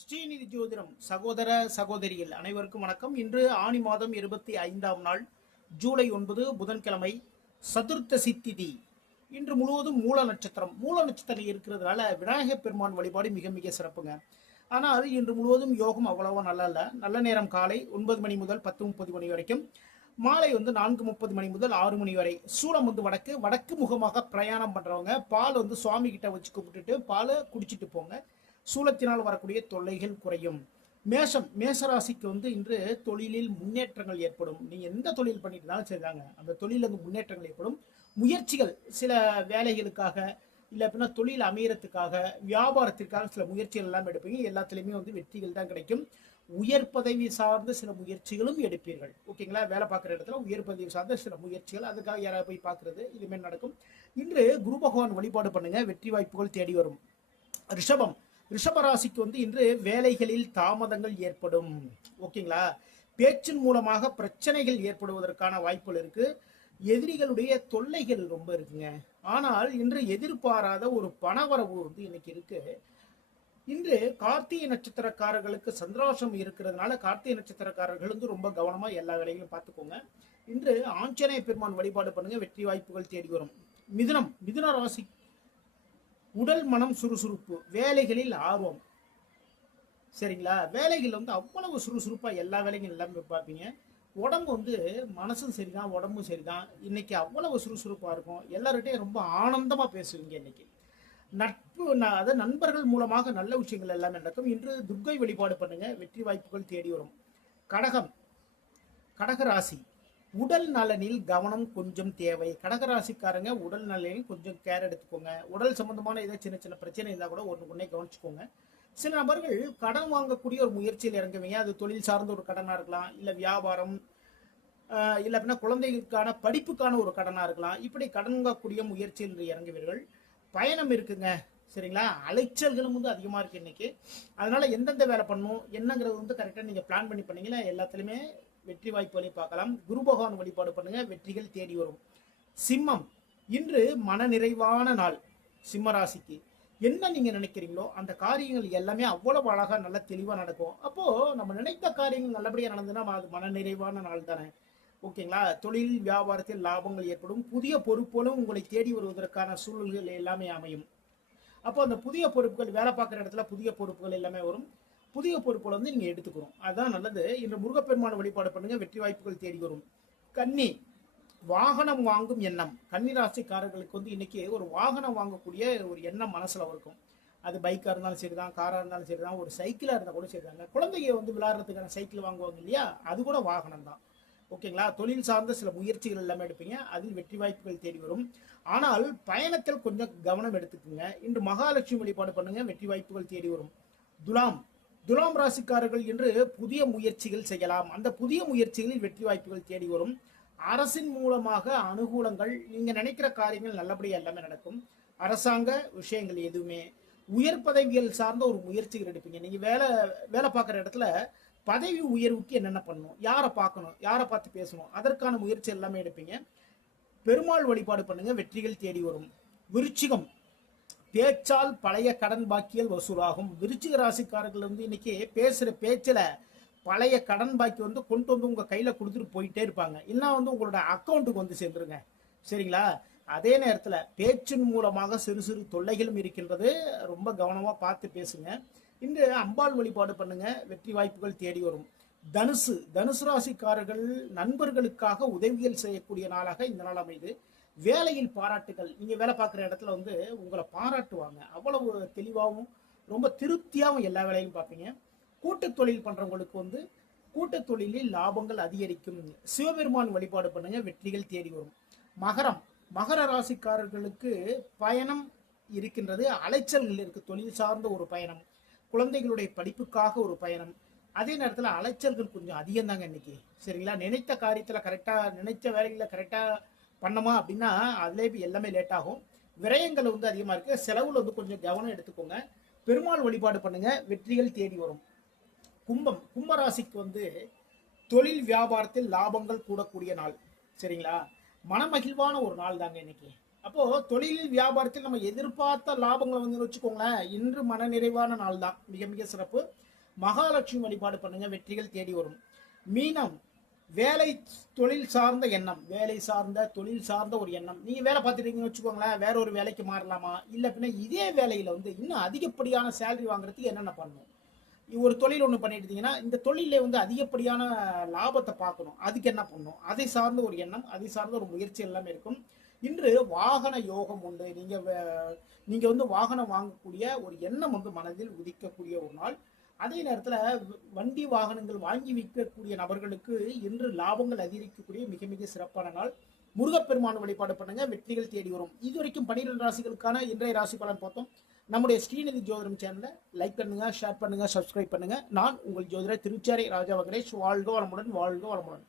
ஸ்ரீநிதி ஜோதிடம் சகோதர சகோதரிகள் அனைவருக்கும் வணக்கம். இன்று ஆனி மாதம் 25ஆம் நாள், ஜூலை 9 புதன்கிழமை, சதுர்த்தசி திதி. இன்று முழுவதும் மூல நட்சத்திரம் இருக்கிறதுனால விநாயகப் பெருமான் வழிபாடு மிக மிக சிறப்புங்க. ஆனால் இன்று முழுவதும் யோகம் அவ்வளவா நல்லா இல்லை. நல்ல நேரம் காலை 9 மணி முதல் 10:30 மணி வரைக்கும், மாலை 4:30 மணி முதல் 6 மணி வரை. சூலம் வடக்கு முகமாக பிரயாணம் பண்றவங்க பால் சுவாமி கிட்ட வச்சு கூப்பிட்டுட்டு பாலை குடிச்சிட்டு போங்க. சூலத்தினால் வரக்கூடிய தொல்லைகள் குறையும். மேசராசிக்கு இன்று தொழிலில் முன்னேற்றங்கள் ஏற்படும். நீங்க எந்த தொழில் பண்ணிட்டு இருந்தாலும் சரிதாங்க, அந்த தொழில முன்னேற்றங்கள் ஏற்படும். முயற்சிகள் சில வேலைகளுக்காக இல்ல அப்படின்னா தொழில் அமையறதுக்காக, வியாபாரத்திற்காக சில முயற்சிகள் எல்லாம் எடுப்பீங்க. எல்லாத்துலயுமே வெற்றிகள் தான் கிடைக்கும். உயர் பதவி சார்ந்த சில முயற்சிகளும் எடுப்பீர்கள். ஓகேங்களா? வேலை பார்க்குற இடத்துல உயர் பதவி சார்ந்த சில முயற்சிகள், அதுக்காக யாராவது போய் பார்க்கறது, இதுமாரி நடக்கும். இன்று குரு பகவான் வழிபாடு பண்ணுங்க, வெற்றி வாய்ப்புகள் தேடி வரும். ரிஷபராசிக்கு இன்று வேலைகளில் தாமதங்கள் ஏற்படும். ஓகேங்களா? பேச்சின் மூலமாக பிரச்சனைகள் ஏற்படுவதற்கான வாய்ப்புகள் இருக்கு. எதிரிகளுடைய தொல்லைகள் ரொம்ப இருக்குங்க. ஆனால் இன்று எதிர்பாராத ஒரு பணவரவு இன்னைக்கு இருக்கு. இன்று கார்த்திகை நட்சத்திரக்காரர்களுக்கு சந்திராசம் இருக்கிறதுனால கார்த்திகை நட்சத்திரக்காரர்கள் ரொம்ப கவனமா எல்லா வேலைகளையும் பார்த்துக்கோங்க. இன்று ஆஞ்சநேய பெருமான் வழிபாடு பண்ணுங்க, வெற்றி வாய்ப்புகள் தேடி வரும். மிதுன ராசி, உடல் மனம் சுறுசுறுப்பு, வேலைகளில் ஆர்வம். சரிங்களா? வேலைகள் அவ்வளவு சுறுசுறுப்பா எல்லா வேலைகளும் எல்லாமே பார்ப்பீங்க. உடம்பு மனசும் சரிதான், உடம்பும் சரிதான். இன்னைக்கு அவ்வளவு சுறுசுறுப்பா இருக்கும். எல்லார்கிட்டையும் ரொம்ப ஆனந்தமா பேசுவீங்க. இன்னைக்கு அதாவது நண்பர்கள் மூலமாக நல்ல விஷயங்கள் எல்லாமே நடக்கும். இன்று துர்க்கை வழிபாடு பண்ணுங்க, வெற்றி வாய்ப்புகள் தேடி வரும். கடகராசி, உடல் நலனில் கவனம் கொஞ்சம் தேவை. கடகராசிக்காரங்க உடல் நலனில் கொஞ்சம் கேர் எடுத்துக்கோங்க. உடல் சம்பந்தமான ஏதோ சின்ன சின்ன பிரச்சனை இருந்தால் கூட ஒன்றை கவனிச்சுக்கோங்க. சில நபர்கள் கடன் வாங்கக்கூடிய ஒரு முயற்சியில் இறங்குவீங்க. அது தொழில் சார்ந்த ஒரு கடனாக இருக்கலாம், இல்லை வியாபாரம், இல்லை அப்படின்னா குழந்தைகளுக்கான படிப்புக்கான ஒரு கடனாக இருக்கலாம். இப்படி கடன் வாங்கக்கூடிய முயற்சியில் இறங்குவீர்கள். பயணம் இருக்குங்க. சரிங்களா? அலைச்சல்களும் அதிகமாக இருக்கு இன்னைக்கு. அதனால எந்தெந்த வேலை பண்ணணும் என்னங்கிறது கரெக்டாக நீங்கள் பிளான் பண்ணி பண்ணீங்கன்னா எல்லாத்துலேயுமே வெற்றி வாய்ப்புகளை பார்க்கலாம். குரு பகவான் வழிபாடு பண்ணுங்க, வெற்றிகள் தேடி வரும். சிம்மம், இன்று மன நிறைவான நாள். சிம்ம ராசிக்கு என்ன நீங்க நினைக்கிறீங்களோ அந்த காரியங்கள் எல்லாமே அவ்வளவு அழகா நல்ல தெளிவா நடக்கும். அப்போ நம்ம நினைத்த காரியங்கள் நல்லபடியா நடந்ததுன்னா அது மன நிறைவான நாள் தானே. ஓகேங்களா? தொழில் வியாபாரத்தில் லாபங்கள் ஏற்படும். புதிய பொறுப்புகளும் உங்களை தேடி வருவதற்கான சூழல்கள் எல்லாமே அமையும். அப்போ அந்த புதிய பொறுப்புகள், வேலை பார்க்குற இடத்துல புதிய பொறுப்புகள் எல்லாமே வரும். புதிய பொறுப்புகளை நீங்க எடுத்துக்கிறோம், அதுதான் நல்லது. இன்று முருகப்பெருமான வழிபாடு பண்ணுங்க, வெற்றி வாய்ப்புகள் தேடி வரும். கன்னி, வாகனம் வாங்கும் எண்ணம். கன்னி ராசிக்காரர்களுக்கு இன்னைக்கு ஒரு வாகனம் வாங்கக்கூடிய ஒரு எண்ணம் மனசுல இருக்கும். அது பைக்கா இருந்தாலும் சரிதான், காரா இருந்தாலும் சரிதான், ஒரு சைக்கிளா இருந்தா கூட சரிதாங்க. குழந்தைங்க விளையாடுறதுக்கான சைக்கிள் வாங்குவாங்க இல்லையா, அது கூட வாகனம் தான். ஓகேங்களா? தொழில் சார்ந்த சில முயற்சிகள் எல்லாமே எடுப்பீங்க, அதில் வெற்றி வாய்ப்புகள் தேடி வரும். ஆனால் பயணத்தில் கொஞ்சம் கவனம் எடுத்துக்குங்க. இன்று மகாலட்சுமி வழிபாடு பண்ணுங்க, வெற்றி வாய்ப்புகள் தேடி வரும். துலாம் ராசிக்காரர்கள் இன்று புதிய முயற்சிகள் செய்யலாம். அந்த புதிய முயற்சிகளில் வெற்றி வாய்ப்புகள் தேடி வரும். அரசின் மூலமாக அனுகூலங்கள், நீங்க நினைக்கிற காரியங்கள் நல்லபடியா எல்லாமே நடக்கும். அரசாங்க விஷயங்கள் எதுவுமே, உயர் பதவிகள் சார்ந்த ஒரு முயற்சிகள் எடுப்பீங்க. நீங்க வேலை பார்க்குற இடத்துல பதவி உயர்வுக்கு என்னென்ன பண்ணணும், யாரை பார்க்கணும், யாரை பார்த்து பேசணும், அதற்கான முயற்சி எல்லாமே எடுப்பீங்க. பெருமாள் வழிபாடு பண்ணுங்க, வெற்றிகள் தேடி வரும். விருச்சிகம், பேச்சால் பழைய கடன் பாக்கியல் வசூலாகும். விருச்சிக ராசிக்காரர்கள் இன்னைக்கு பேசுற பேச்சில் பழைய கடன் பாக்கி கொண்டு உங்க கையில கொடுத்துட்டு போயிட்டே இருப்பாங்க. இல்லைன்னா உங்களோட அக்கௌண்ட்டுக்கு சேர்ந்துருங்க. சரிங்களா? அதே நேரத்தில் பேச்சின் மூலமாக சிறு சிறு தொல்லைகளும் இருக்கின்றது. ரொம்ப கவனமா பார்த்து பேசுங்க. இன்று அம்பாள் வழிபாடு பண்ணுங்க, வெற்றி வாய்ப்புகள் தேடி வரும். தனுசு ராசிக்காரர்கள் நண்பர்களுக்காக உதவிகள் செய்யக்கூடிய நாளாக இந்த நாள் அமைது. வேலையில் பாராட்டுகள், நீங்க வேலை பார்க்குற இடத்துல உங்களை பாராட்டுவாங்க. அவ்வளவு தெளிவாகவும் ரொம்ப திருப்தியாகவும் எல்லா வேலையும் பார்ப்பீங்க. கூட்டு தொழில் பண்றவங்களுக்கு கூட்டு தொழிலில் லாபங்கள் அதிகரிக்கும். சிவபெருமான் வழிபாடு பண்ணுங்க, வெற்றிகள் தேடி வரும். மகர ராசிக்காரர்களுக்கு பயணம் இருக்கின்றது, அலைச்சல்கள் இருக்கு. தொழில் சார்ந்த ஒரு பயணம், குழந்தைகளுடைய படிப்புக்காக ஒரு பயணம். அதே நேரத்தில் அலைச்சல்கள் கொஞ்சம் அதிகம் தாங்க இன்னைக்கு. சரிங்களா? நினைத்த காரியத்தில் கரெக்டா, நினைச்ச வேலைகளை கரெக்டா பண்ணமா அப்படின்னா அதுலேயே எல்லாமே லேட் ஆகும். விரயங்கள் அதிகமாக இருக்கு. செலவுல கொஞ்சம் கவனம் எடுத்துக்கோங்க. பெருமாள் வழிபாடு பண்ணுங்க, வெற்றிகள் தேடி வரும். கும்பராசிக்கு தொழில் வியாபாரத்தில் லாபங்கள் கூடக்கூடிய நாள். சரிங்களா? மனமகிழ்வான ஒரு நாள் தாங்க இன்னைக்கு. அப்போ தொழில் வியாபாரத்தில் நம்ம எதிர்பார்த்த லாபங்களை வச்சுக்கோங்களேன். இன்று மன நிறைவான நாள் தான், மிக மிக சிறப்பு. மகாலட்சுமி வழிபாடு பண்ணுங்க, வெற்றிகள் தேடி வரும். மீனம், வேலை தொழில் சார்ந்த எண்ணம், வேலை சார்ந்த தொழில் சார்ந்த ஒரு எண்ணம். நீங்க வேலை பார்த்துட்டீங்கன்னு வச்சுக்கோங்களேன், வேற ஒரு வேலைக்கு மாறலாமா, இல்ல பின்ன இதே வேலையில வந்து இன்னும் அதிகப்படியான சேலரி வாங்குறதுக்கு என்னென்ன பண்ணணும். ஒரு தொழில் ஒன்று பண்ணிட்டு இருந்தீங்கன்னா இந்த தொழிலே வந்து அதிகப்படியான லாபத்தை பார்க்கணும், அதுக்கு என்ன பண்ணணும், அதை சார்ந்த ஒரு எண்ணம், அதை சார்ந்த ஒரு முயற்சி எல்லாமே இருக்கும். இன்று வாகன யோகம் உண்டு. நீங்க வந்து வாகனம் வாங்கக்கூடிய ஒரு எண்ணம் வந்து மனதில் உதிக்கக்கூடிய ஒரு நாள். அதே நேரத்தில் வண்டி வாகனங்கள் வாங்கி விற்கக்கூடிய நபர்களுக்கு இன்று லாபங்கள் அதிகரிக்கக்கூடிய மிக மிக சிறப்பான நாள். முருகப்பெருமான் வழிபாடு பண்ணுங்க, வெற்றிகள் தேடி வரும். இதுவரைக்கும் 12 ராசிகளுக்கான இன்றைய ராசி பலன் பார்த்தோம். நம்முடைய ஸ்ரீநிதி ஜோதிடம் சேனலை லைக் பண்ணுங்க, ஷேர் பண்ணுங்க, சப்ஸ்கிரைப் பண்ணுங்க. நான் உங்கள் ஜோதிடர் திருச்சாரை ராஜா வெங்கடேஷ். வாழ்க வளமுடன், வாழ்க வளமுடன்.